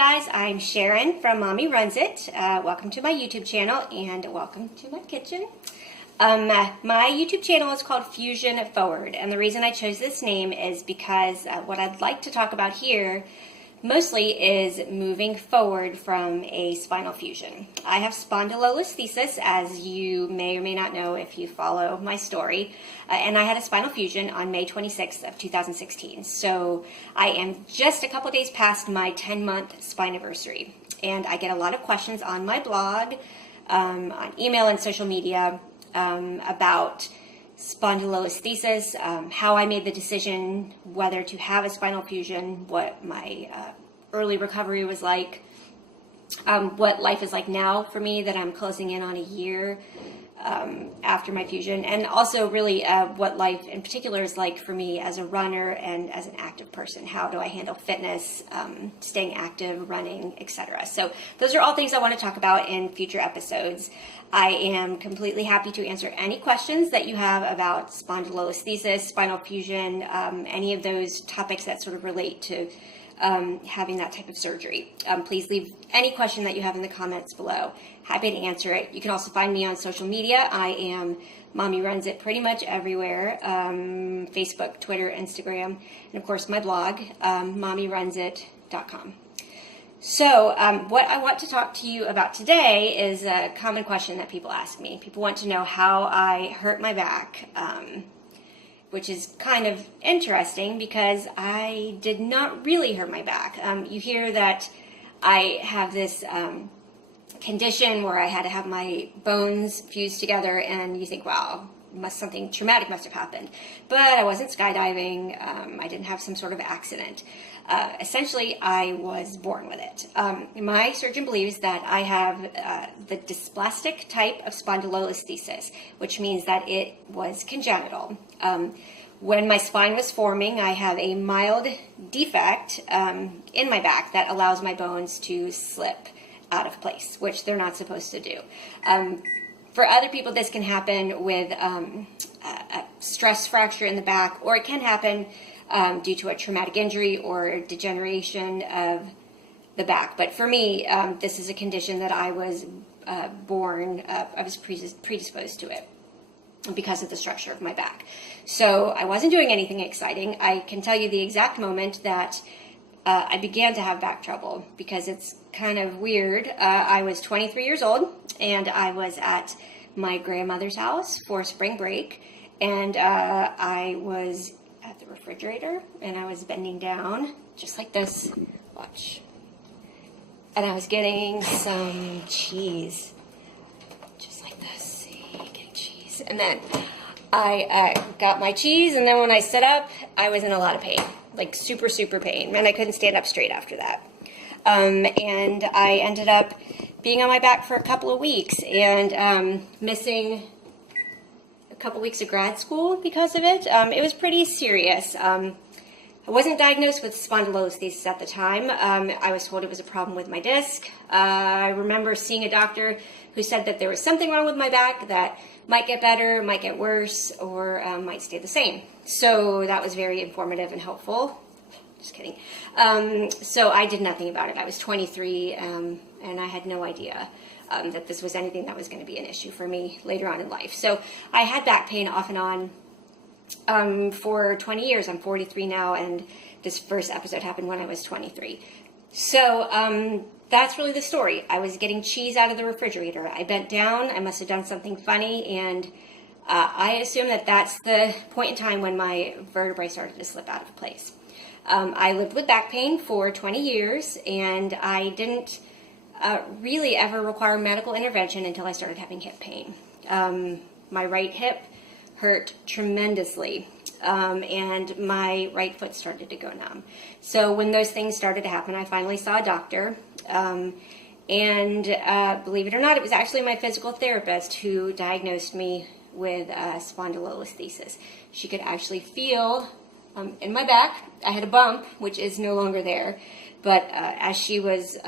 guys, I'm Sharon from Mommy Runs It. Welcome to my YouTube channel and welcome to my kitchen. My YouTube channel is called Fusion Forward, and the reason I chose this name is because what I'd like to talk about here mostly is moving forward from a spinal fusion. I have spondylolisthesis, as you may or may not know if you follow my story, and I had a spinal fusion on May 26th of 2016. So I am just a couple days past my 10-month spiniversary, and I get a lot of questions on my blog, on email and social media about spondylolisthesis, how I made the decision whether to have a spinal fusion, what my early recovery was like, what life is like now for me that I'm closing in on a year after my fusion, and also really what life in particular is like for me as a runner and as an active person. How do I handle fitness, staying active, running, etc. So those are all things I want to talk about in future episodes. I am completely happy to answer any questions that you have about spondylolisthesis, spinal fusion, any of those topics that sort of relate to having that type of surgery. Please leave any question that you have in the comments below. Happy to answer it. You can also find me on social media. I am Mommy Runs It pretty much everywhere. Facebook, Twitter, Instagram, and of course my blog, mommyrunsit.com. So what I want to talk to you about today is a common question that people ask me. People want to know how I hurt my back, which is kind of interesting because I did not really hurt my back. You hear that I have this condition where I had to have my bones fused together, and you think, wow, something traumatic must have happened. But I wasn't skydiving. I didn't have some sort of accident. Essentially, I was born with it. My surgeon believes that I have the dysplastic type of spondylolisthesis, which means that it was congenital. When my spine was forming, I have a mild defect in my back that allows my bones to slip out of place, which they're not supposed to do. For other people, this can happen with a stress fracture in the back, or it can happen due to a traumatic injury or degeneration of the back. But for me, this is a condition that I was born, I was predisposed to it because of the structure of my back. So I wasn't doing anything exciting. I can tell you the exact moment that I began to have back trouble, because it's kind of weird. I was 23 years old, and I was at my grandmother's house for spring break, and I was at the refrigerator, and I was bending down just like this, watch, and I was getting some cheese, just like this, see, getting cheese, and then I got my cheese, and then when I stood up, I was in a lot of pain, like super pain, and I couldn't stand up straight after that, and I ended up being on my back for a couple of weeks, and missing a couple weeks of grad school because of it. It was pretty serious. I wasn't diagnosed with spondylolisthesis at the time. I was told it was a problem with my disc. I remember seeing a doctor who said that there was something wrong with my back that might get better, might get worse, or might stay the same. So that was very informative and helpful. Just kidding. So I did nothing about it. I was 23, and I had no idea that this was anything that was going to be an issue for me later on in life. So I had back pain off and on for 20 years. I'm 43 now, and this first episode happened when I was 23. So that's really the story. I was getting cheese out of the refrigerator. I bent down. I must have done something funny, and I assume that that's the point in time when my vertebrae started to slip out of place. I lived with back pain for 20 years, and I didn't really ever require medical intervention until I started having hip pain. My right hip hurt tremendously, and my right foot started to go numb. So when those things started to happen, I finally saw a doctor, and believe it or not, it was actually my physical therapist who diagnosed me with spondylolisthesis. She could actually feel in my back. I had a bump, which is no longer there, but as she was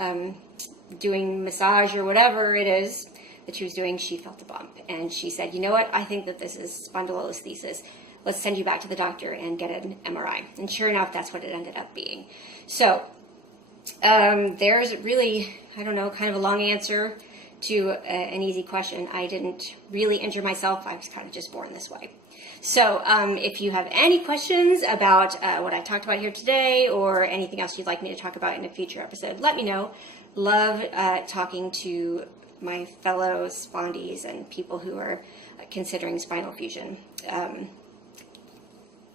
doing massage or whatever it is that she was doing, she felt a bump, and she said, you know what, I think that this is spondylolisthesis. Let's send you back to the doctor and get an MRI. And sure enough, that's what it ended up being. So There's really, I don't know, kind of a long answer to an easy question. I didn't really injure myself. I was kind of just born this way. So if you have any questions about what I talked about here today or anything else you'd like me to talk about in a future episode, let me know. Love talking to my fellow spondies and people who are considering spinal fusion.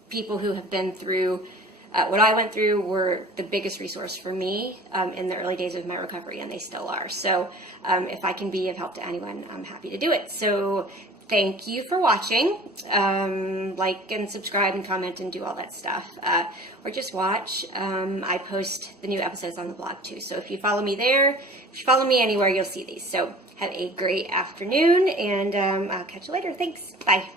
People who have been through what I went through were the biggest resource for me in the early days of my recovery, and they still are. So if I can be of help to anyone, I'm happy to do it. So thank you for watching. Like and subscribe and comment and do all that stuff. Or just watch. I post the new episodes on the blog too. So if you follow me there, if you follow me anywhere, you'll see these. So have a great afternoon, and I'll catch you later. Thanks. Bye.